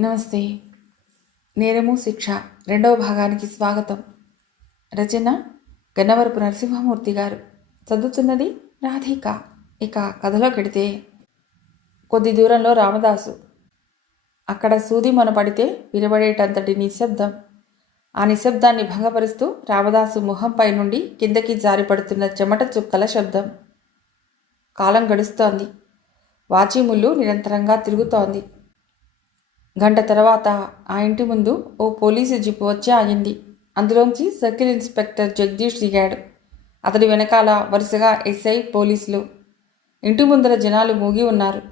నమస్తే. నేరము శిక్ష రెండవ భాగానికి స్వాగతం. రచన గన్నవరపు నరసింహమూర్తి గారు. చదువుతున్నది రాధిక. ఇక కథలో కడితే కొద్ది దూరంలో రామదాసు. అక్కడ సూది మొన పడితే వినబడేటంతటి నిశ్శబ్దం. ఆ నిశ్శబ్దాన్ని భంగపరుస్తూ రామదాసు ముఖంపై నుండి కిందకి జారిపడుతున్న చెమట చుక్కల శబ్దం. కాలం గడుస్తోంది. వాచిముళ్ళు నిరంతరంగా తిరుగుతోంది. గంట తర్వాత ఆ ఇంటి ముందు ఓ పోలీసు జీపు వచ్చి ఆగింది. అందులోంచి సర్కిల్ ఇన్స్పెక్టర్ జగదీష్ దిగాడు. అతడి వెనకాల వరుసగా ఎస్ఐ పోలీసులు. ఇంటి ముందర జనాలు మూగి ఉన్నారు.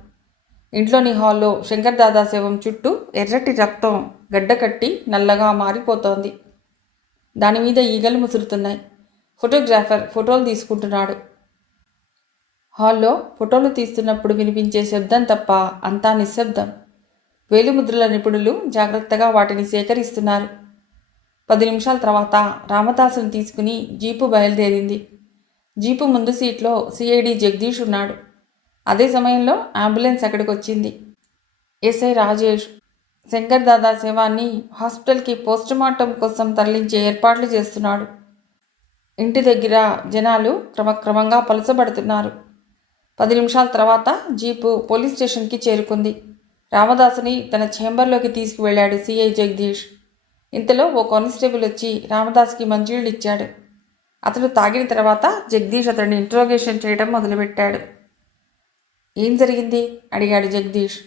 ఇంట్లోని హాల్లో శంకర్ దాదా శవం చుట్టూ ఎర్రటి రక్తం గడ్డకట్టి నల్లగా మారిపోతోంది. దాని మీద ఈగలు ముసురుతున్నాయి. ఫోటోగ్రాఫర్ ఫోటోలు తీసుకుంటున్నాడు. హాల్లో ఫోటోలు తీస్తున్నప్పుడు వినిపించే శబ్దం తప్ప అంతా నిశ్శబ్దం. వేలిముద్రల నిపుణులు జాగ్రత్తగా వాటిని సేకరిస్తున్నారు. పది నిమిషాల తర్వాత రామదాసును తీసుకుని జీపు బయలుదేరింది. జీపు ముందు సీట్లో సిఐడి జగదీష్ ఉన్నాడు. అదే సమయంలో అంబులెన్స్ అక్కడికి వచ్చింది ఎస్ఐ రాజేష్ శంకర్ దాదా శవాన్ని హాస్పిటల్కి పోస్టుమార్టం కోసం తరలించే ఏర్పాట్లు చేస్తున్నాడు. ఇంటి దగ్గర జనాలు క్రమక్రమంగా పలుచబడుతున్నారు పది నిమిషాల తర్వాత జీపు పోలీస్ స్టేషన్కి చేరుకుంది. రామదాసుని తన ఛేంబర్లోకి తీసుకువెళ్ళాడు సిఐ జగదీష్. ఇంతలో ఓ కానిస్టేబుల్ వచ్చి రామదాస్కి మంజీళ్ళు ఇచ్చాడు అతడు తాగిన తర్వాత జగదీష్ అతడిని ఇంట్రోగేషన్ చేయడం మొదలుపెట్టాడు. ఏం జరిగింది? అడిగాడు జగదీష్.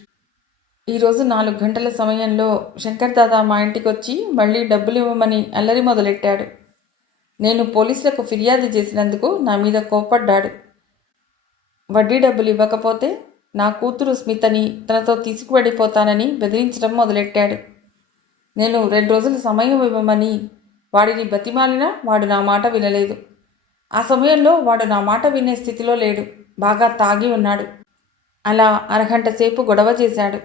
ఈరోజు నాలుగు గంటల సమయంలో శంకర్ దాదా మా ఇంటికి వచ్చి మళ్ళీ డబ్బులు ఇవ్వమని అల్లరి మొదలెట్టాడు. నేను పోలీసులకు ఫిర్యాదు చేసినందుకు నా మీద కోప్పడ్డాడు. వడ్డీ డబ్బులు ఇవ్వకపోతే నా కూతురు స్మితని తనతో తీసుకువెళ్ళిపోతానని బెదిరించడం మొదలెట్టాడు. నేను రెండు రోజులు సమయం ఇవ్వమని వాడిని బతిమాలినా వాడు నా మాట వినలేదు. ఆ సమయంలో వాడు నా మాట వినే స్థితిలో లేడు. బాగా తాగి ఉన్నాడు. అలా అరగంట సేపు గొడవ చేశాడు.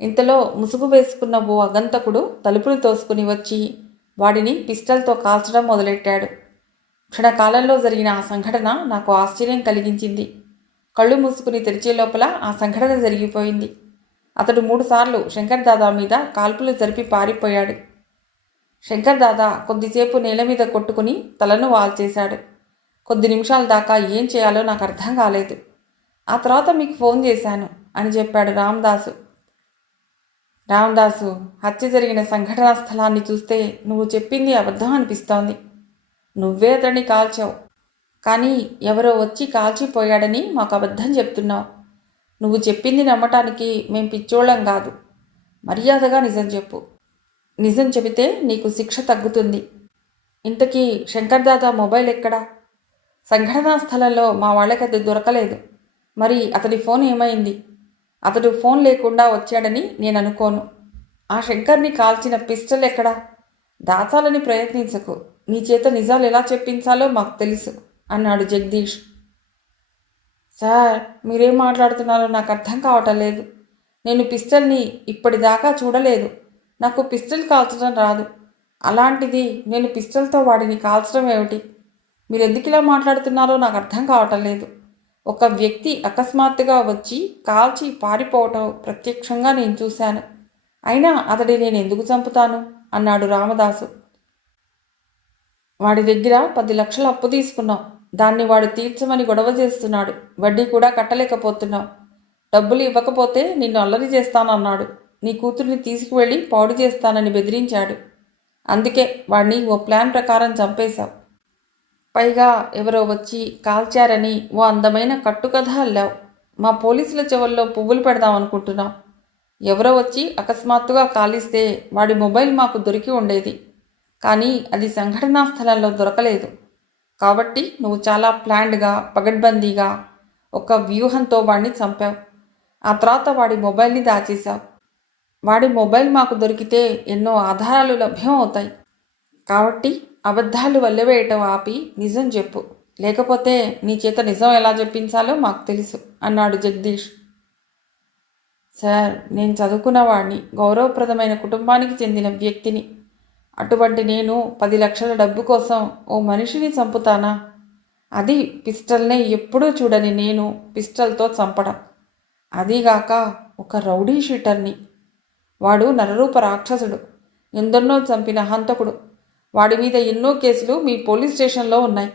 ఇంతలో ముసుగు వేసుకున్న ఓ అగంతకుడు తలుపులు తోసుకుని వచ్చి వాడిని పిస్టల్తో కాల్చడం మొదలెట్టాడు. క్షణకాలంలో జరిగిన ఆ సంఘటన నాకు ఆశ్చర్యం కలిగించింది. కళ్ళు మూసుకుని తెరిచే లోపల ఆ సంఘటన జరిగిపోయింది. అతడు మూడుసార్లు శంకర్ దాదా మీద కాల్పులు జరిపి పారిపోయాడు. శంకర్ దాదా కొద్దిసేపు నేల మీద కొట్టుకుని తలను వాల్చేశాడు. కొద్ది నిమిషాల దాకా ఏం చేయాలో నాకు అర్థం కాలేదు. ఆ తర్వాత మీకు ఫోన్ చేశాను అని చెప్పాడు రామదాసు. రామదాసు హత్య జరిగిన సంఘటనా స్థలాన్ని చూస్తే నువ్వు చెప్పింది అబద్ధం అనిపిస్తోంది. నువ్వే అతన్ని కాల్చావు. కానీ ఎవరో వచ్చి కాల్చిపోయాడని మాకు అబద్ధం చెప్తున్నావు. నువ్వు చెప్పింది నమ్మటానికి మేం పిచ్చోళ్ళం కాదు. మర్యాదగా నిజం చెప్పు. నిజం చెబితే నీకు శిక్ష తగ్గుతుంది. ఇంతకీ శంకర్ దాదా మొబైల్ ఎక్కడా? సంఘటనా స్థలంలో మా వాళ్ళకి అది దొరకలేదు. మరి అతడి ఫోన్ ఏమైంది? అతడు ఫోన్ లేకుండా వచ్చాడని నేను అనుకోను. ఆ శంకర్ని కాల్చిన పిస్టల్ ఎక్కడా? దాచాలని ప్రయత్నించకు. నీ చేత నిజాలు ఎలా చెప్పించాలో మాకు తెలుసు. అన్నాడు జగదీష్. సార్ మీరేం మాట్లాడుతున్నారో నాకు అర్థం కావటం లేదు. నేను పిస్టల్ని ఇప్పటిదాకా చూడలేదు. నాకు పిస్టల్ కాల్చడం రాదు. అలాంటిది నేను పిస్టల్తో వాడిని కాల్చడం ఏమిటి? మీరు ఎందుకు ఇలా మాట్లాడుతున్నారో నాకు అర్థం కావటం లేదు. ఒక వ్యక్తి అకస్మాత్తుగా వచ్చి కాల్చి పారిపోవటం ప్రత్యక్షంగా నేను చూశాను. అయినా అతడి నేను ఎందుకు చంపుతాను? అన్నాడు రామదాసు. వాడి దగ్గర పది లక్షలు అప్పు తీసుకున్నాం. దాన్ని వాడు తీర్చమని గొడవ చేస్తున్నాడు. వడ్డీ కూడా కట్టలేకపోతున్నావు. డబ్బులు ఇవ్వకపోతే నిన్ను అల్లరి చేస్తానన్నాడు. నీ కూతుర్ని తీసుకువెళ్ళి పాడు చేస్తానని బెదిరించాడు. అందుకే వాడిని ఓ ప్లాన్ ప్రకారం చంపేశావు. పైగా ఎవరో వచ్చి కాల్చారని ఓ అందమైన కట్టుకథ అల్లావు. మా పోలీసుల చెవుల్లో పువ్వులు పెడదాం అనుకుంటున్నాం ఎవరో వచ్చి అకస్మాత్తుగా కాలిస్తే వాడి మొబైల్ మాకు దొరికి ఉండేది. కానీ అది సంఘటనా స్థలంలో దొరకలేదు. కాబట్టి నువ్వు చాలా ప్లాన్డ్గా పగడ్బందీగా ఒక వ్యూహంతో వాడిని చంపావు. ఆ తర్వాత వాడి మొబైల్ని దాచేశావు. వాడి మొబైల్ మాకు దొరికితే ఎన్నో ఆధారాలు లభ్యం అవుతాయి కాబట్టి అబద్ధాలు వల్లవేయటం ఆపి నిజం చెప్పు. లేకపోతే నీ చేత నిజం ఎలా చెప్పించాలో మాకు తెలుసు అన్నాడు జగదీష్. సార్ నేను చదువుకున్నవాడిని గౌరవప్రదమైన కుటుంబానికి చెందిన వ్యక్తిని అటువంటి నేను పది లక్షల డబ్బు కోసం ఓ మనిషిని చంపుతానా? అది పిస్టల్నే ఎప్పుడూ చూడని నేను పిస్టల్తో చంపడం. అదీగాక ఒక రౌడీ షీటర్ని. వాడు నరరూప రాక్షసుడు. ఎందరినో చంపిన హంతకుడు. వాడి మీద ఎన్నో కేసులు మీ పోలీస్ స్టేషన్లో ఉన్నాయి.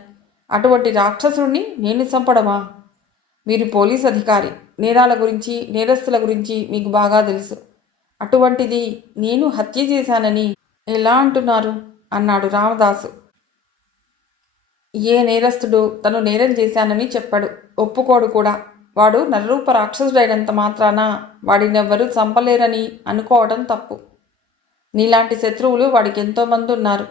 అటువంటి రాక్షసుడిని నేను చంపడమా? మీరు పోలీస్ అధికారి. నేరాల గురించి నేరస్తుల గురించి మీకు బాగా తెలుసు. అటువంటిది నేను హత్య చేశానని ఎలా అంటున్నారు? అన్నాడు రామదాసు. ఏ నేరస్తుడు తను నేరం చేశానని చెప్పాడు. ఒప్పుకోడు కూడా. వాడు నరరూప రాక్షసుడైనంత మాత్రాన వాడినెవ్వరూ చంపలేరని అనుకోవడం తప్పు. నీలాంటి శత్రువులు వాడికి ఎంతోమంది ఉన్నారు.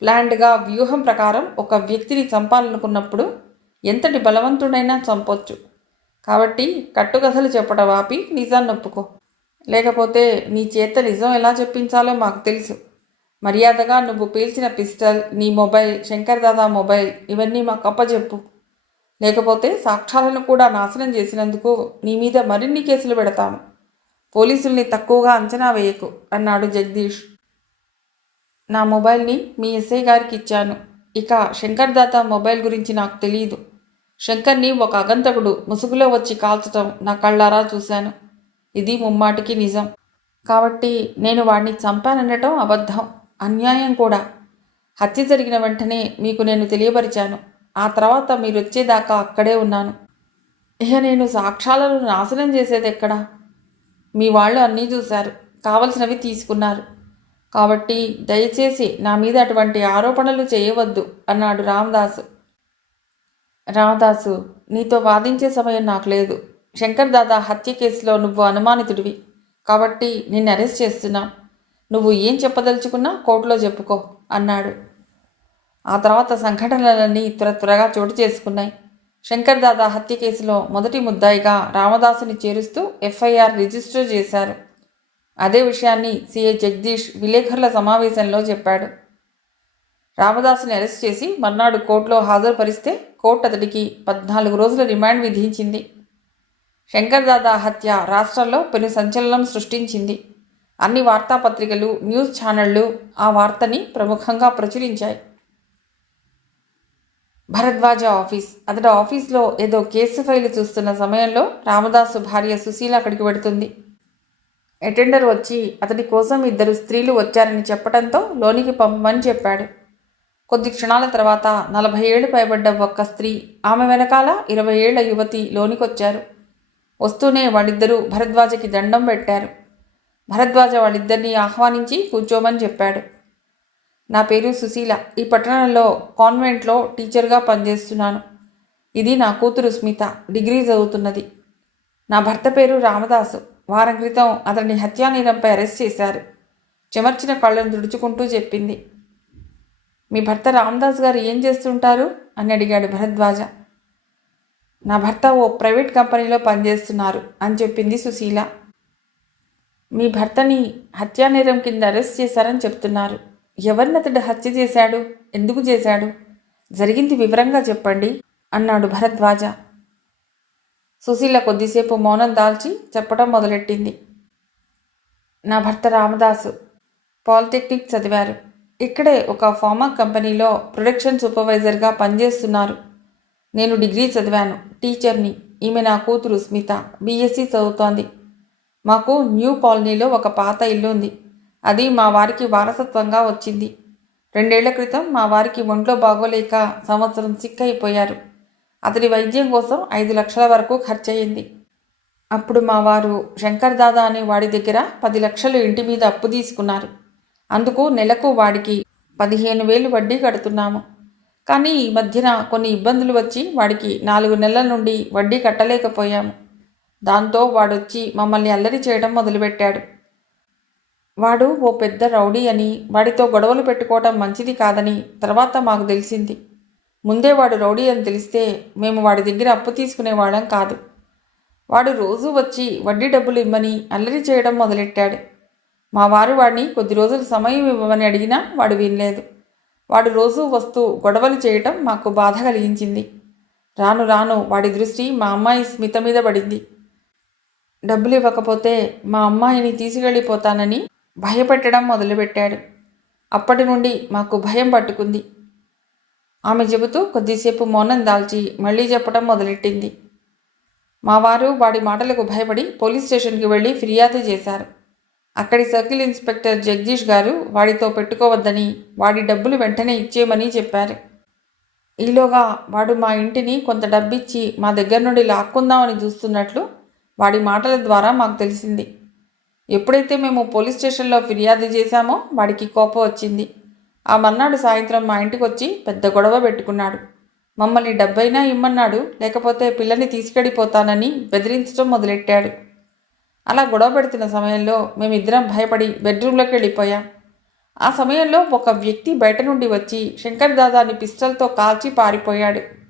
ప్లాండ్గా వ్యూహం ప్రకారం ఒక వ్యక్తిని చంపాలనుకున్నప్పుడు ఎంతటి బలవంతుడైనా చంపొచ్చు. కాబట్టి కట్టుకథలు చెప్పడం ఆపి నిజాన్ని ఒప్పుకో. లేకపోతే నీ చేత నిజం ఎలా చెప్పించాలో మాకు తెలుసు. మర్యాదగా నువ్వు పీల్చిన పిస్టల్ నీ మొబైల్ శంకర్ దాదా మొబైల్ ఇవన్నీ మాకు అప్పచెప్పు లేకపోతే సాక్ష్యాలను కూడా నాశనం చేసినందుకు నీ మీద మరిన్ని కేసులు పెడతాము పోలీసుల్ని తక్కువగా అంచనా వేయకు అన్నాడు జగదీష్. నా మొబైల్ని మీ ఎస్ఐ గారికి ఇచ్చాను. ఇక శంకర్ దాత మొబైల్ గురించి నాకు తెలియదు శంకర్ని ఒక అగంతకుడు ముసుగులో వచ్చి కాల్చటం నా కళ్ళారా చూశాను. ఇది ముమ్మాటికి నిజం. కాబట్టి నేను వాడిని చంపాననటం అబద్ధం. అన్యాయం కూడా. హత్య జరిగిన వెంటనే మీకు నేను తెలియపరిచాను. ఆ తర్వాత మీరు వచ్చేదాకా అక్కడే ఉన్నాను. ఇక నేను సాక్ష్యాలను నాశనం చేసేది ఎక్కడా? మీ వాళ్ళు అన్నీ చూశారు. కావలసినవి తీసుకున్నారు. కాబట్టి దయచేసి నా మీద అటువంటి ఆరోపణలు చేయవద్దు అన్నాడు రామదాసు. రామదాసు నీతో వాదించే సమయం నాకు లేదు. శంకర్ దాదా హత్య కేసులో నువ్వు అనుమానితుడివి. కాబట్టి నిన్ను అరెస్ట్ చేస్తున్నా. నువ్వు ఏం చెప్పదలుచుకున్నా కోర్టులో చెప్పుకో అన్నాడు. ఆ తర్వాత సంఘటనలన్నీ త్వర త్వరగా చోటు చేసుకున్నాయి. శంకర్ దాదా హత్య కేసులో మొదటి ముద్దాయిగా రామదాసుని చేరుస్తూ ఎఫ్ఐఆర్ రిజిస్టర్ చేశారు. అదే విషయాన్ని సిఐ జగదీష్ విలేకరుల సమావేశంలో చెప్పాడు. రామదాసుని అరెస్ట్ చేసి మర్నాడు కోర్టులో హాజరుపరిస్తే కోర్టు అతడికి పద్నాలుగు రోజుల రిమాండ్ విధించింది. శంకర్ దాదా హత్య రాష్ట్రంలో పెను సంచలనం సృష్టించింది. అన్ని వార్తాపత్రికలు న్యూస్ ఛానళ్ళు ఆ వార్తని ప్రముఖంగా ప్రచురించాయి. భరద్వాజ ఆఫీస్. అతడి ఆఫీస్లో ఏదో కేసు ఫైలు చూస్తున్న సమయంలో రామదాసు భార్య సుశీల అక్కడికి వెడుతుంది. అటెండర్ వచ్చి అతడి కోసం ఇద్దరు స్త్రీలు వచ్చారని చెప్పడంతో లోనికి పంపమని చెప్పాడు. కొద్ది క్షణాల తర్వాత నలభై ఏళ్ళు పైబడ్డ ఒక్క స్త్రీ ఆమె వెనకాల ఇరవై ఏళ్ళ యువతి లోనికొచ్చారు. వస్తూనే వాళ్ళిద్దరూ భరద్వాజకి దండం పెట్టారు. భరద్వాజ వాళ్ళిద్దరినీ ఆహ్వానించి కూర్చోమని చెప్పాడు. నా పేరు సుశీల. ఈ పట్టణంలో కాన్వెంట్లో టీచర్గా పనిచేస్తున్నాను. ఇది నా కూతురు స్మిత. డిగ్రీ చదువుతున్నది. నా భర్త పేరు రామదాసు. వారం క్రితం అతన్ని హత్యానీరంపై అరెస్ట్ చేశారు. చెమర్చిన కళ్ళను తుడుచుకుంటూ చెప్పింది. మీ భర్త రామదాస్ గారు ఏం చేస్తుంటారు? అని అడిగాడు భరద్వాజ. నా భర్త ఓ ప్రైవేట్ కంపెనీలో పనిచేస్తున్నారు అని చెప్పింది సుశీల. మీ భర్తని హత్యానేరం కింద అరెస్ట్ చేశారని చెప్తున్నారు. ఎవరిని అతడు హత్య చేశాడు? ఎందుకు చేశాడు? జరిగింది వివరంగా చెప్పండి అన్నాడు భరద్వాజ. సుశీల కొద్దిసేపు మౌనం దాల్చి చెప్పడం మొదలెట్టింది. నా భర్త రామదాసు పాలిటెక్నిక్ చదివారు. ఇక్కడే ఒక ఫార్మా కంపెనీలో ప్రొడక్షన్ సూపర్వైజర్గా పనిచేస్తున్నారు. నేను డిగ్రీ చదివాను టీచర్ని. ఈమె నా కూతురు స్మిత బీఎస్సీ చదువుతోంది. మాకు న్యూ కాలనీలో ఒక పాత ఇల్లు ఉంది. అది మా వారికి వారసత్వంగా వచ్చింది. రెండేళ్ళ క్రితం మా వారికి ఒంట్లో బాగోలేక సంవత్సరం సిక్ అయిపోయారు. అతడి వైద్యం కోసం ఐదు లక్షల వరకు ఖర్చయింది. అప్పుడు మా వారు శంకర్ దాదా అనే వాడి దగ్గర పది లక్షలు ఇంటి మీద అప్పు తీసుకున్నారు. అందుకు నెలకు వాడికి పదిహేను వేలు వడ్డీ కడుతున్నాము. కానీ ఈ మధ్యన కొన్ని ఇబ్బందులు వచ్చి వాడికి నాలుగు నెలల నుండి వడ్డీ కట్టలేకపోయాము. దాంతో వాడొచ్చి మమ్మల్ని అల్లరి చేయడం మొదలుపెట్టాడు. వాడు ఓ పెద్ద రౌడీ అని వాడితో గొడవలు పెట్టుకోవటం మంచిది కాదని తర్వాత మాకు తెలిసింది. ముందే వాడు రౌడీ అని తెలిస్తే మేము వాడి దగ్గర అప్పు తీసుకునేవాళ్ళం కాదు. వాడు రోజు వచ్చి వడ్డీ డబ్బులు ఇమ్మని అల్లరి చేయడం మొదలెట్టాడు. మా వారు వాడిని కొద్ది రోజులు సమయం ఇవ్వమని అడిగినా వాడు వినలేదు. వాడు రోజు వస్తూ గొడవలు చేయటం మాకు బాధ కలిగించింది. రాను రాను వాడి దృష్టి మా అమ్మాయి స్మిత మీద పడింది. డబ్బులు ఇవ్వకపోతే మా అమ్మాయిని తీసుకెళ్ళిపోతానని భయపెట్టడం మొదలుపెట్టాడు. అప్పటి నుండి మాకు భయం పట్టుకుంది. ఆమె చెబుతూ కొద్దిసేపు మౌనం దాల్చి మళ్ళీ చెప్పడం మొదలెట్టింది. మా వారు వాడి మాటలకు భయపడి పోలీస్ స్టేషన్కి వెళ్ళి ఫిర్యాదు చేశారు. అక్కడి సర్కిల్ ఇన్స్పెక్టర్ జగదీష్ గారు వాడితో పెట్టుకోవద్దని వాడి డబ్బులు వెంటనే ఇచ్చేయమని చెప్పారు. ఈలోగా వాడు మా ఇంటిని కొంత డబ్బిచ్చి మా దగ్గర నుండి లాక్కుందామని చూస్తున్నట్లు వాడి మాటల ద్వారా మాకు తెలిసింది. ఎప్పుడైతే మేము పోలీస్ స్టేషన్లో ఫిర్యాదు చేశామో వాడికి కోపం వచ్చింది. ఆ మర్నాడు సాయంత్రం మా ఇంటికి వచ్చి పెద్ద గొడవ పెట్టుకున్నాడు. మమ్మల్ని డబ్బైనా ఇమ్మన్నాడు లేకపోతే పిల్లని తీసుకెళ్ళిపోతానని బెదిరించడం మొదలెట్టాడు. అలా గొడవ పెడుతున్న సమయంలో మేమిద్దరం భయపడి బెడ్రూమ్లోకి వెళ్ళిపోయాం. ఆ సమయంలో ఒక వ్యక్తి బయట నుండి వచ్చి శంకర్ దాదాని పిస్టల్తో కాల్చి పారిపోయాడు.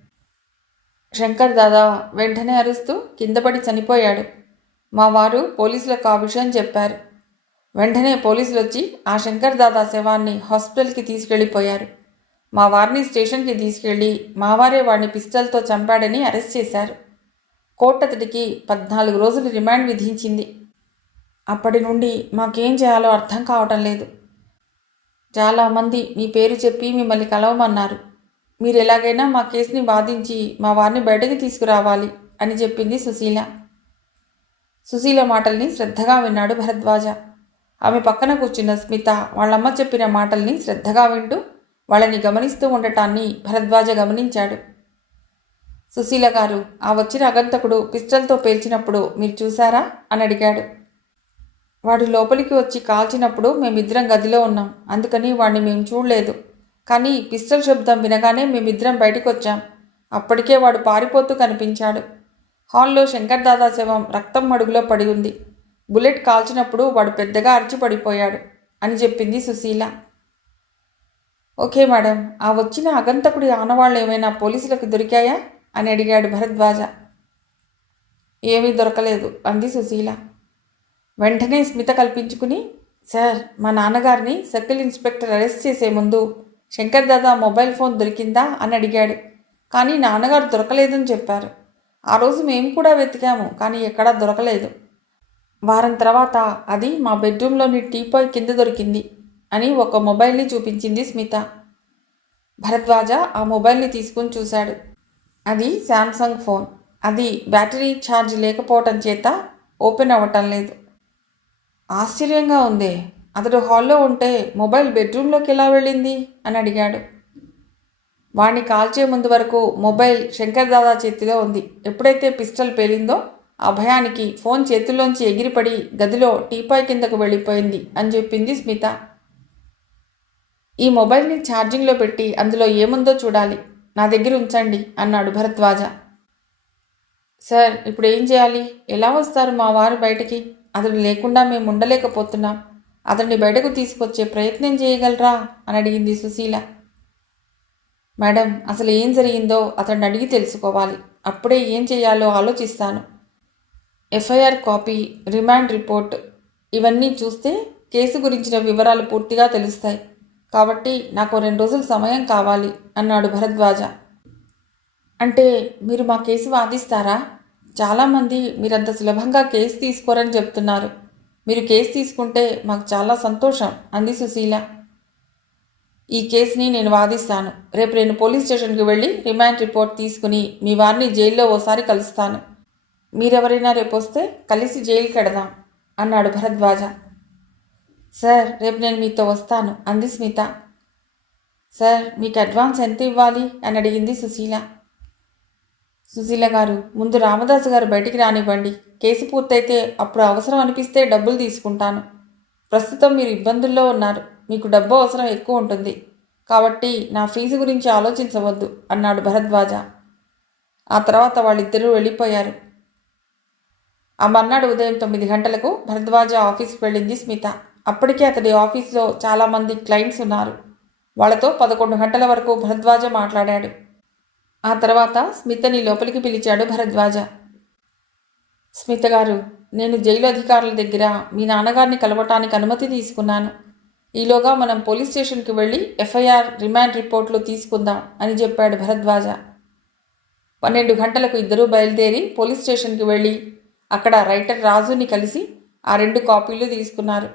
శంకర్ దాదా వెంటనే అరుస్తూ కిందపడి చనిపోయాడు. మా వారు పోలీసులకు ఆ విషయం చెప్పారు. వెంటనే పోలీసులు వచ్చి ఆ శంకర్ దాదా శవాన్ని హాస్పిటల్కి తీసుకెళ్ళిపోయారు. మా వారిని స్టేషన్కి తీసుకెళ్ళి మా వారే వాడిని పిస్టల్తో చంపాడని అరెస్ట్ చేశారు. కోర్టు అతడికి పద్నాలుగు రోజులు రిమాండ్ విధించింది. అప్పటి నుండి మాకేం చేయాలో అర్థం కావటం లేదు. చాలామంది మీ పేరు చెప్పి మిమ్మల్ని కలవమన్నారు. మీరు ఎలాగైనా మా కేసుని వాదించి మా వారిని బయటకు తీసుకురావాలి అని చెప్పింది సుశీల. సుశీల మాటల్ని శ్రద్ధగా విన్నాడు భరద్వాజ. ఆమె పక్కన కూర్చున్న స్మిత వాళ్ళమ్మ చెప్పిన మాటల్ని శ్రద్ధగా వింటూ వాళ్ళని గమనిస్తూ ఉండటాన్ని భరద్వాజ గమనించాడు. సుశీల గారు ఆ వచ్చిన అగంతకుడు పిస్టల్తో పేల్చినప్పుడు మీరు చూసారా అని అడిగాడు. వాడు లోపలికి వచ్చి కాల్చినప్పుడు మేమిద్దరం గదిలో ఉన్నాం. అందుకని వాడిని మేము చూడలేదు. కానీ పిస్టల్ శబ్దం వినగానే మేమిద్దరం బయటకు వచ్చాం అప్పటికే వాడు పారిపోతూ కనిపించాడు. హాల్లో శంకర్ దాదా శవం రక్తం మడుగులో పడి ఉంది. బుల్లెట్ కాల్చినప్పుడు వాడు పెద్దగా అరిచి పడిపోయాడు అని చెప్పింది సుశీల. ఓకే మేడం ఆ వచ్చిన అగంతకుడి ఆనవాళ్ళు ఏమైనా పోలీసులకు దొరికాయా? అని అడిగాడు భరద్వాజ. ఏమీ దొరకలేదు అంది సుశీల. వెంటనే స్మిత కల్పించుకుని సార్ మా నాన్నగారిని సర్కిల్ ఇన్స్పెక్టర్ అరెస్ట్ చేసే ముందు శంకర్ దాదా మొబైల్ ఫోన్ దొరికిందా అని అడిగాడు. కానీ నాన్నగారు దొరకలేదని చెప్పారు. ఆ రోజు మేము కూడా వెతికాము కానీ ఎక్కడా దొరకలేదు. వారం తర్వాత అది మా బెడ్రూమ్లోని టీపాయ్ కింద దొరికింది అని ఒక మొబైల్ని చూపించింది స్మిత. భరద్వాజ ఆ మొబైల్ని తీసుకుని చూశాడు. అది శాంసంగ్ ఫోన్. అది బ్యాటరీ ఛార్జ్ లేకపోవటం చేత ఓపెన్ అవ్వటం లేదు. ఆశ్చర్యంగా ఉందే అతడు హాల్లో ఉంటే మొబైల్ బెడ్రూమ్లోకి ఎలా వెళ్ళింది? అని అడిగాడు. వాణ్ణి కాల్చే ముందు వరకు మొబైల్ శంకర్ దాదా చేతిలో ఉంది. ఎప్పుడైతే పిస్టల్ పేలిందో ఆ భయానికి ఫోన్ చేతిలోంచి ఎగిరిపడి గదిలో టీపాయ్ కిందకు వెళ్ళిపోయింది అని చెప్పింది స్మిత. ఈ మొబైల్ని ఛార్జింగ్లో పెట్టి అందులో ఏముందో చూడాలి. నా దగ్గర ఉంచండి అన్నాడు భరద్వాజ. సార్ ఇప్పుడు ఏం చేయాలి? ఎలా వస్తారు మా వారు బయటికి? అతడు లేకుండా మేము ఉండలేకపోతున్నాం అతన్ని బయటకు తీసుకొచ్చే ప్రయత్నం చేయగలరా? అని అడిగింది సుశీల. మేడం అసలు ఏం జరిగిందో అతన్ని అడిగి తెలుసుకోవాలి. అప్పుడే ఏం చేయాలో ఆలోచిస్తాను. ఎఫ్ఐఆర్ కాపీ రిమాండ్ రిపోర్ట్ ఇవన్నీ చూస్తే కేసు గురించిన వివరాలు పూర్తిగా తెలుస్తాయి. కాబట్టి నాకు రెండు రోజులు సమయం కావాలి అన్నాడు భరద్వాజ. అంటే మీరు మా కేసు వాదిస్తారా? చాలామంది మీరంత సులభంగా కేసు తీసుకోరని చెప్తున్నారు. మీరు కేసు తీసుకుంటే మాకు చాలా సంతోషం. అంది సుశీల. ఈ కేసుని నేను వాదిస్తాను. రేపు నేను పోలీస్ స్టేషన్కి వెళ్ళి రిమాండ్ రిపోర్ట్ తీసుకుని మీ వారిని జైల్లో ఓసారి కలుస్తాను. మీరెవరైనా రేపు వస్తే కలిసి జైలుకి వెడదాం అన్నాడు భరద్వాజ. సార్ రేపు నేను మీతో వస్తాను అంది స్మిత. సార్ మీకు అడ్వాన్స్ ఎంత ఇవ్వాలి? అని అడిగింది సుశీల. సుశీల గారు ముందు రామదాసు గారు బయటికి రానివ్వండి. కేసు పూర్తయితే అప్పుడు అవసరం అనిపిస్తే డబ్బులు తీసుకుంటాను. ప్రస్తుతం మీరు ఇబ్బందుల్లో ఉన్నారు. మీకు డబ్బు అవసరం ఎక్కువ ఉంటుంది. కాబట్టి నా ఫీజు గురించి ఆలోచించవద్దు అన్నాడు భరద్వాజ. ఆ తర్వాత వాళ్ళిద్దరూ వెళ్ళిపోయారు. ఆ మర్నాడు ఉదయం తొమ్మిది గంటలకు భరద్వాజ ఆఫీస్కి వెళ్ళింది స్మిత. అప్పటికే అతడి ఆఫీస్లో చాలామంది క్లయింట్స్ ఉన్నారు. వాళ్ళతో పదకొండు గంటల వరకు భరద్వాజ మాట్లాడాడు. ఆ తర్వాత స్మితని లోపలికి పిలిచాడు భరద్వాజ. స్మిత గారు నేను జైలు అధికారుల దగ్గర మీ నాన్నగారిని కలవటానికి అనుమతి తీసుకున్నాను. ఈలోగా మనం పోలీస్ స్టేషన్కి వెళ్ళి ఎఫ్ఐఆర్ రిమాండ్ రిపోర్ట్లు తీసుకుందాం అని చెప్పాడు భరద్వాజ. పన్నెండు గంటలకు ఇద్దరూ బయలుదేరి పోలీస్ స్టేషన్కి వెళ్ళి అక్కడ రైటర్ రాజుని కలిసి ఆ రెండు కాపీలు తీసుకున్నారు.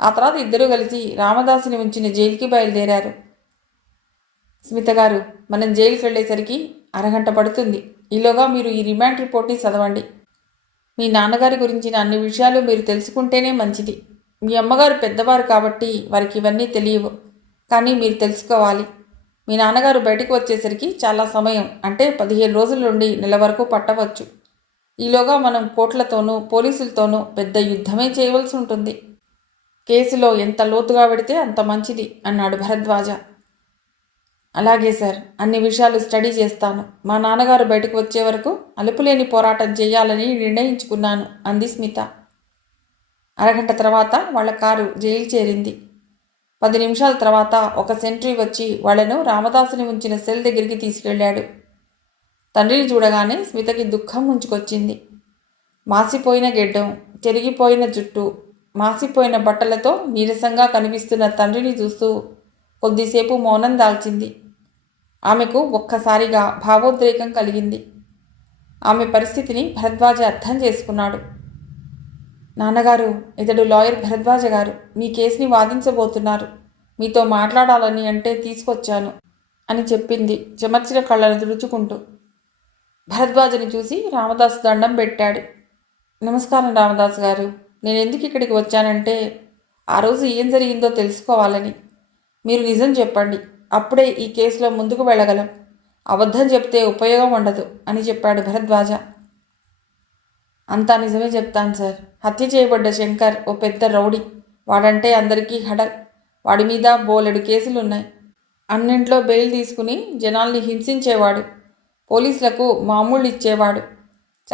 ఆ తర్వాత ఇద్దరూ కలిసి రామదాసుని ఉంచిన జైలుకి బయలుదేరారు. స్మిత గారు మనం జైలుకి వెళ్ళేసరికి అరగంట పడుతుంది. ఈలోగా మీరు ఈ రిమాండ్ రిపోర్ట్ని చదవండి. మీ నాన్నగారి గురించిన అన్ని విషయాలు మీరు తెలుసుకుంటేనే మంచిది. మీ అమ్మగారు పెద్దవారు కాబట్టి వారికి ఇవన్నీ తెలియవు. కానీ మీరు తెలుసుకోవాలి. మీ నాన్నగారు బయటకు వచ్చేసరికి చాలా సమయం అంటే పదిహేను రోజుల నుండి నెల వరకు పట్టవచ్చు. ఈలోగా మనం కోట్లతోనూ పోలీసులతోనూ పెద్ద యుద్ధమే చేయవలసి ఉంటుంది. కేసులో ఎంత లోతుగా పెడితే అంత మంచిది అన్నాడు భరద్వాజ. అలాగే సార్ అన్ని విషయాలు స్టడీ చేస్తాను. మా నాన్నగారు బయటకు వచ్చే వరకు అలుపులేని పోరాటం చేయాలని నిర్ణయించుకున్నాను అంది స్మిత. అరగంట తర్వాత వాళ్ళ కారు జైలు చేరింది. పది నిమిషాల తర్వాత ఒక సెంట్రీ వచ్చి వాళ్ళను రామదాసుని ఉంచిన సెల్ దగ్గరికి తీసుకెళ్ళాడు. తండ్రిని చూడగానే స్మితకి దుఃఖం ముంచుకొచ్చింది. మాసిపోయిన గెడ్డం చెరిగిపోయిన జుట్టు మాసిపోయిన బట్టలతో నీరసంగా కనిపిస్తున్న తండ్రిని చూస్తూ కొద్దిసేపు మౌనం దాల్చింది. ఆమెకు ఒక్కసారిగా భావోద్రేకం కలిగింది. ఆమె పరిస్థితిని భరద్వాజ అర్థం చేసుకున్నాడు. నాన్నగారు ఇతడు లాయర్ భరద్వాజ గారు మీ కేసుని వాదించబోతున్నారు. మీతో మాట్లాడాలని అంటే తీసుకొచ్చాను అని చెప్పింది చెమర్చిన కళ్ళను తుడుచుకుంటూ. భరద్వాజని చూసి రామదాసు దండం పెట్టాడు. నమస్కారం రామదాస్ గారు నేను ఎందుకు ఇక్కడికి వచ్చానంటే ఆ రోజు ఏం జరిగిందో తెలుసుకోవాలని. మీరు నిజం చెప్పండి. అప్పుడే ఈ కేసులో ముందుకు వెళ్ళగలం. అబద్ధం చెప్తే ఉపయోగం ఉండదు అని చెప్పాడు భరద్వాజ. అంతా నిజమే చెప్తాను సార్. హత్య చేయబడ్డ శంకర్ ఓ పెద్ద రౌడీ. వాడంటే అందరికీ హడల్. వాడి మీద బోలెడు కేసులున్నాయి. అన్నింట్లో బెయిల్ తీసుకుని జనాల్ని హింసించేవాడు. పోలీసులకు మామూళ్ళు ఇచ్చేవాడు.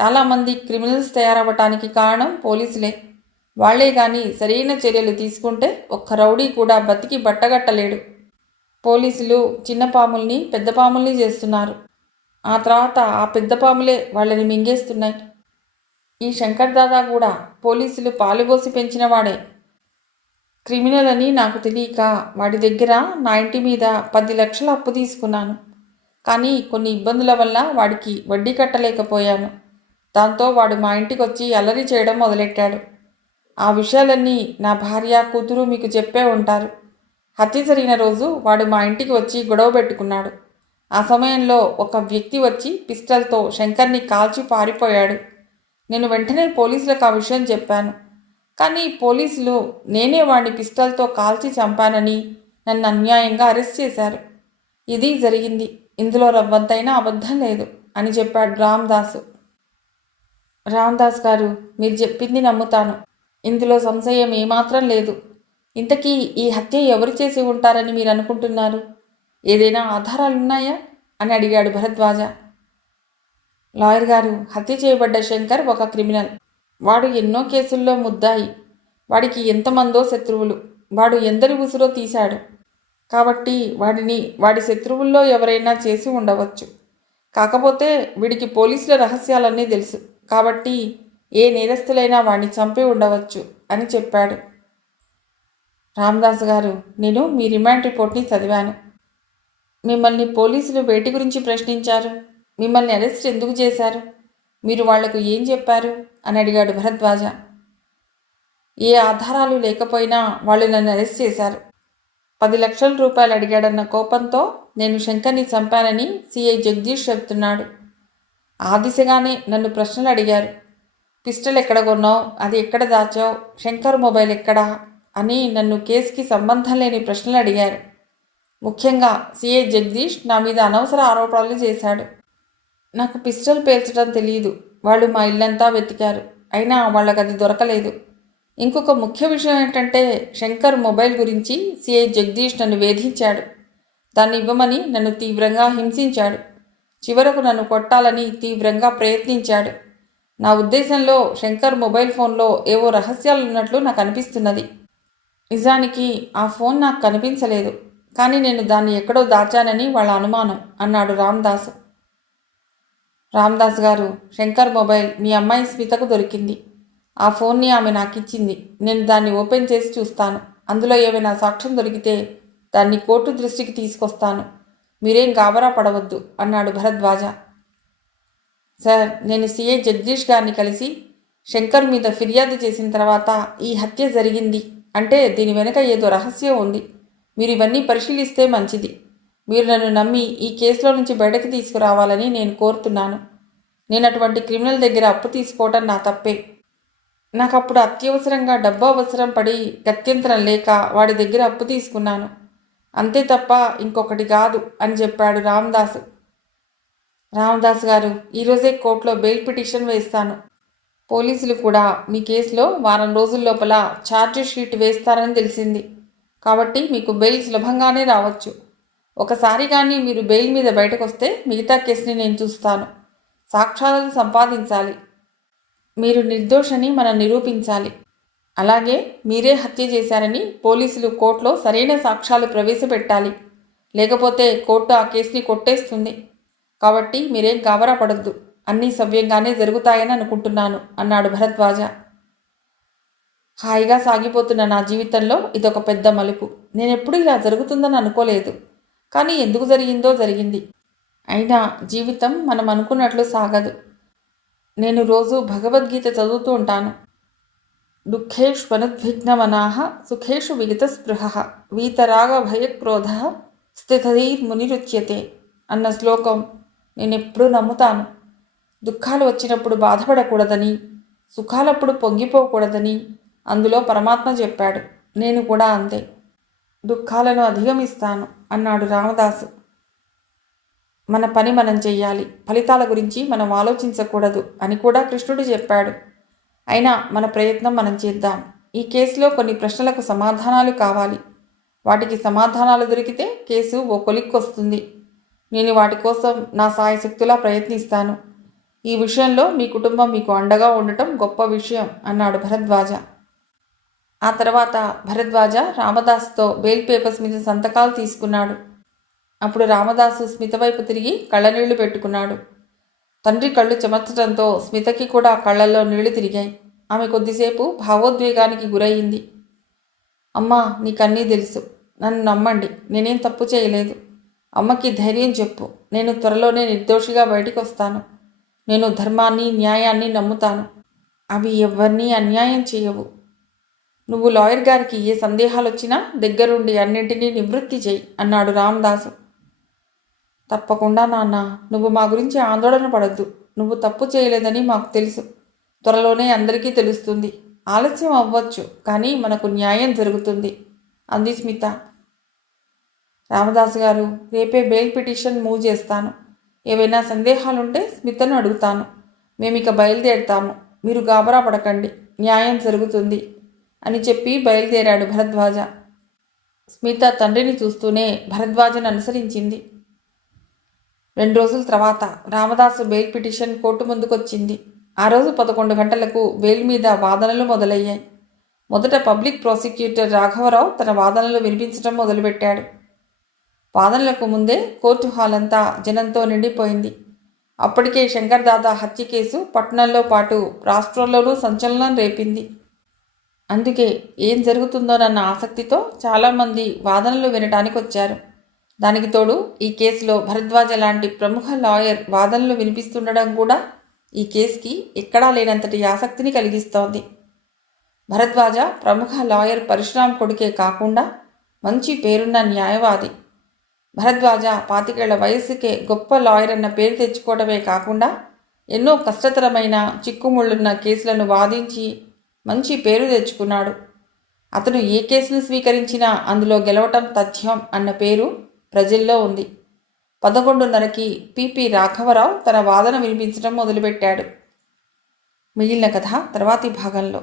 చాలామంది క్రిమినల్స్ తయారవ్వటానికి కారణం పోలీసులే. వాళ్ళే కానీ సరైన చర్యలు తీసుకుంటే ఒక్క రౌడీ కూడా బతికి బట్టగట్టలేడు. పోలీసులు చిన్న పాముల్ని పెద్ద పాముల్ని చేస్తున్నారు. ఆ తర్వాత ఆ పెద్ద పాములే వాళ్ళని మింగేస్తున్నాయి. ఈ శంకర్ దాదా కూడా పోలీసులు పాలుపోసి పెంచినవాడే క్రిమినల్ అని నాకు తెలియక వాడి దగ్గర నా ఇంటి మీద పది లక్షల అప్పు తీసుకున్నాను. కానీ కొన్ని ఇబ్బందుల వల్ల వాడికి వడ్డీ కట్టలేకపోయాను. దాంతో వాడు మా ఇంటికి వచ్చి అల్లరి చేయడం మొదలెట్టాడు. ఆ విషయాలన్నీ నా భార్య కూతురు మీకు చెప్పే ఉంటారు. హత్య జరిగిన రోజు వాడు మా ఇంటికి వచ్చి గొడవ పెట్టుకున్నాడు. ఆ సమయంలో ఒక వ్యక్తి వచ్చి పిస్టల్తో శంకర్ని కాల్చి పారిపోయాడు. నేను వెంటనే పోలీసులకు ఆ విషయం చెప్పాను. కానీ పోలీసులు నేనే వాడిని పిస్టల్తో కాల్చి చంపానని నన్ను అన్యాయంగా అరెస్ట్ చేశారు. ఇది జరిగింది. ఇందులో రవ్వంతైనా అబద్ధం లేదు అని చెప్పాడు రామ్దాసు. రామ్దాస్ గారు మీరు చెప్పింది నమ్ముతాను. ఇందులో సంశయం ఏమాత్రం లేదు. ఇంతకీ ఈ హత్య ఎవరు చేసి ఉంటారని మీరు అనుకుంటున్నారు? ఏదైనా ఆధారాలున్నాయా? అని అడిగాడు భరద్వాజ. లాయర్ గారు హత్య చేయబడ్డ శంకర్ ఒక క్రిమినల్. వాడు ఎన్నో కేసుల్లో ముద్దాయి. వాడికి ఎంతమందో శత్రువులు. వాడు ఎందరి ఉసురో తీశాడు. కాబట్టి వాడిని వాడి శత్రువుల్లో ఎవరైనా చేసి ఉండవచ్చు. కాకపోతే వీడికి పోలీసుల రహస్యాలన్నీ తెలుసు. కాబట్టి ఏ నేరస్తులైనా వాడిని చంపి ఉండవచ్చు అని చెప్పాడు. రామదాస్ గారు నేను మీ రిమాండ్ రిపోర్ట్ని చదివాను. మిమ్మల్ని పోలీసులు వేటి గురించి ప్రశ్నించారు. మిమ్మల్ని అరెస్ట్ ఎందుకు చేశారు? మీరు వాళ్ళకు ఏం చెప్పారు? అని అడిగాడు భరద్వాజ. ఏ ఆధారాలు లేకపోయినా వాళ్ళు నన్ను అరెస్ట్ చేశారు. పది లక్షల రూపాయలు అడిగాడన్న కోపంతో నేను శంకర్ని చంపానని సిఐ జగదీష్ చెబుతున్నాడు ఆ దిశగానే నన్ను ప్రశ్నలు అడిగారు. పిస్టల్ ఎక్కడ కొన్నావు? అది ఎక్కడ దాచావు? శంకర్ మొబైల్ ఎక్కడా? అని నన్ను కేసుకి సంబంధం లేని ప్రశ్నలు అడిగారు. ముఖ్యంగా సిఐ జగదీష్ నా మీద అనవసర ఆరోపణలు చేశాడు. నాకు పిస్టల్ పేల్చడం తెలియదు వాళ్ళు మా ఇల్లంతా వెతికారు. అయినా వాళ్ళకి అది దొరకలేదు. ఇంకొక ముఖ్య విషయం ఏంటంటే శంకర్ మొబైల్ గురించి సిఐ జగదీష్ నన్ను వేధించాడు. దాన్ని ఇవ్వమని నన్ను తీవ్రంగా హింసించాడు. చివరకు నన్ను కొట్టాలని తీవ్రంగా ప్రయత్నించాడు. నా ఉద్దేశంలో శంకర్ మొబైల్ ఫోన్లో ఏవో రహస్యాలు ఉన్నట్లు నాకు అనిపిస్తున్నది. నిజానికి ఆ ఫోన్ నాకు కనిపించలేదు. కానీ నేను దాన్ని ఎక్కడో దాచానని వాళ్ళ అనుమానం అన్నాడు రామ్దాస్. రామ్దాస్ గారు శంకర్ మొబైల్ మీ అమ్మాయి స్మితకు దొరికింది. ఆ ఫోన్ని ఆమె నాకు ఇచ్చింది నేను దాన్ని ఓపెన్ చేసి చూస్తాను. అందులో ఏమైనా సాక్ష్యం దొరికితే దాన్ని కోర్టు దృష్టికి తీసుకొస్తాను. మీరేం గాబరా పడవద్దు అన్నాడు భరద్వాజ. సార్ నేను సీఏ జగదీష్ గారిని కలిసి శంకర్ మీద ఫిర్యాదు చేసిన తర్వాత ఈ హత్య జరిగింది. అంటే దీని వెనుక ఏదో రహస్యం ఉంది. మీరు ఇవన్నీ పరిశీలిస్తే మంచిది. మీరు నన్ను నమ్మి ఈ కేసులో నుంచి బయటకు తీసుకురావాలని నేను కోరుతున్నాను. నేను అటువంటి క్రిమినల్ దగ్గర అప్పు తీసుకోవటం నా తప్పే. నాకు అప్పుడు అత్యవసరంగా డబ్బు అవసరం పడి గత్యంతరం లేక వాడి దగ్గర అప్పు తీసుకున్నాను. అంతే తప్ప ఇంకొకటి కాదు అని చెప్పాడు రామదాసు. రామదాస్ గారు ఈరోజే కోర్టులో బెయిల్ పిటిషన్ వేస్తాను. పోలీసులు కూడా మీ కేసులో వారం రోజుల లోపల షీట్ వేస్తారని తెలిసింది. కాబట్టి మీకు బెయిల్ సులభంగానే రావచ్చు. ఒకసారి కానీ మీరు బెయిల్ మీద బయటకు వస్తే మిగతా కేసుని నేను చూస్తాను. సాక్ష్యాలను సంపాదించాలి. మీరు నిర్దోషని మనం నిరూపించాలి. అలాగే మీరే హత్య చేశారని పోలీసులు కోర్టులో సరైన సాక్ష్యాలు ప్రవేశపెట్టాలి. లేకపోతే కోర్టు ఆ కేసుని కొట్టేస్తుంది. కాబట్టి మీరేం గాబరా పడద్దు అన్నీ సవ్యంగానే జరుగుతాయని అనుకుంటున్నాను అన్నాడు భరద్వాజ. హాయిగా సాగిపోతున్న నా జీవితంలో ఇదొక పెద్ద మలుపు. నేనెప్పుడు ఇలా జరుగుతుందని అనుకోలేదు. కానీ ఎందుకు జరిగిందో జరిగింది. అయినా జీవితం మనం అనుకున్నట్లు సాగదు. నేను రోజు భగవద్గీత చదువుతూ ఉంటాను. దుఃఖేష్వనుద్విఘ్నమనాహ సుఖేషు విగత స్పృహ వీతరాగ భయక్రోధ స్థితధీర్మునిరుచ్యతే అన్న శ్లోకం నేనెప్పుడూ నమ్ముతాను. దుఃఖాలు వచ్చినప్పుడు బాధపడకూడదని సుఖాలప్పుడు పొంగిపోకూడదని అందులో పరమాత్మ చెప్పాడు. నేను కూడా అంతే. దుఃఖాలను అధిగమిస్తాను అన్నాడు రామదాసు. మన పని మనం చెయ్యాలి. ఫలితాల గురించి మనం ఆలోచించకూడదు అని కూడా కృష్ణుడు చెప్పాడు. అయినా మన ప్రయత్నం మనం చేద్దాం. ఈ కేసులో కొన్ని ప్రశ్నలకు సమాధానాలు కావాలి. వాటికి సమాధానాలు దొరికితే కేసు ఓ కొలిక్కొస్తుంది నేను వాటి కోసం నా సాయశక్తులా ప్రయత్నిస్తాను. ఈ విషయంలో మీ కుటుంబం మీకు అండగా ఉండటం గొప్ప విషయం అన్నాడు భరద్వాజ. ఆ తర్వాత భరద్వాజ రామదాస్తో బెయిల్ పేపర్స్ మీద సంతకాలు తీసుకున్నాడు. అప్పుడు రామదాసు స్మిత వైపు తిరిగి కళ్ళనీళ్ళు పెట్టుకున్నాడు. తండ్రి కళ్ళు చెమర్చడంతో స్మితకి కూడా కళ్ళల్లో నీళ్ళు తిరిగాయి. ఆమె కొద్దిసేపు భావోద్వేగానికి గురయ్యింది అమ్మా నీకన్నీ తెలుసు. నన్ను నమ్మండి. నేనేం తప్పు చేయలేదు. అమ్మకి ధైర్యం చెప్పు. నేను త్వరలోనే నిర్దోషిగా బయటికి వస్తాను నేను ధర్మాన్ని న్యాయాన్ని నమ్ముతాను. అవి ఎవరినీ అన్యాయం చేయవు. నువ్వు లాయర్ గారికి ఏ సందేహాలు వచ్చినా దగ్గరుండి అన్నింటినీ నివృత్తి చేయి అన్నాడు రామదాసు. తప్పకుండా నాన్న నువ్వు మా గురించి ఆందోళన పడద్దు. నువ్వు తప్పు చేయలేదని మాకు తెలుసు. త్వరలోనే అందరికీ తెలుస్తుంది. ఆలస్యం అవ్వచ్చు కానీ మనకు న్యాయం జరుగుతుంది. అంది స్మిత. రామదాసు గారు రేపే బెయిల్ పిటిషన్ మూవ్ చేస్తాను. ఏవైనా సందేహాలుంటే స్మితను అడుగుతాను. మేమిక బయలుదేరుతాము. మీరు గాబరా పడకండి. న్యాయం జరుగుతుంది అని చెప్పి బయలుదేరాడు భరద్వాజ. స్మిత తండ్రిని చూస్తూనే భరద్వాజను అనుసరించింది. రెండు రోజుల తర్వాత రామదాసు బెయిల్ పిటిషన్ కోర్టు ముందుకొచ్చింది. ఆ రోజు పదకొండు గంటలకు బెయిల్ మీద వాదనలు మొదలయ్యాయి. మొదట పబ్లిక్ ప్రాసిక్యూటర్ రాఘవరావు తన వాదనలు వినిపించడం మొదలుపెట్టాడు. వాదనలకు ముందే కోర్టు హాల్ అంతా జనంతో నిండిపోయింది. అప్పటికే శంకర్ దాదా హత్య కేసు పట్టణంలో పాటు రాష్ట్రంలోనూ సంచలనం రేపింది. అందుకే ఏం జరుగుతుందోనన్న ఆసక్తితో చాలామంది వాదనలు వినటానికి వచ్చారు దానికి తోడు ఈ కేసులో భరద్వాజ లాంటి ప్రముఖ లాయర్ వాదనలు వినిపిస్తుండడం కూడా ఈ కేసుకి ఎక్కడా లేనంతటి ఆసక్తిని కలిగిస్తోంది. భరద్వాజ ప్రముఖ లాయర్ పరశురామ్ కొడుకే కాకుండా మంచి పేరున్న న్యాయవాది. భరద్వాజ పాతికేళ్ళ వయస్సుకే గొప్ప లాయర్ అన్న పేరు తెచ్చుకోవడమే కాకుండా ఎన్నో కష్టతరమైన చిక్కుముళ్ళున్న కేసులను వాదించి మంచి పేరు తెచ్చుకున్నాడు. అతను ఏ కేసును స్వీకరించినా అందులో గెలవటం తథ్యం అన్న పేరు ప్రజల్లో ఉంది. పదకొండున్నరకి పిపి రాఘవరావు తన వాదన వినిపించడం మొదలుపెట్టాడు. మిగిలిన కథ తర్వాతి భాగంలో.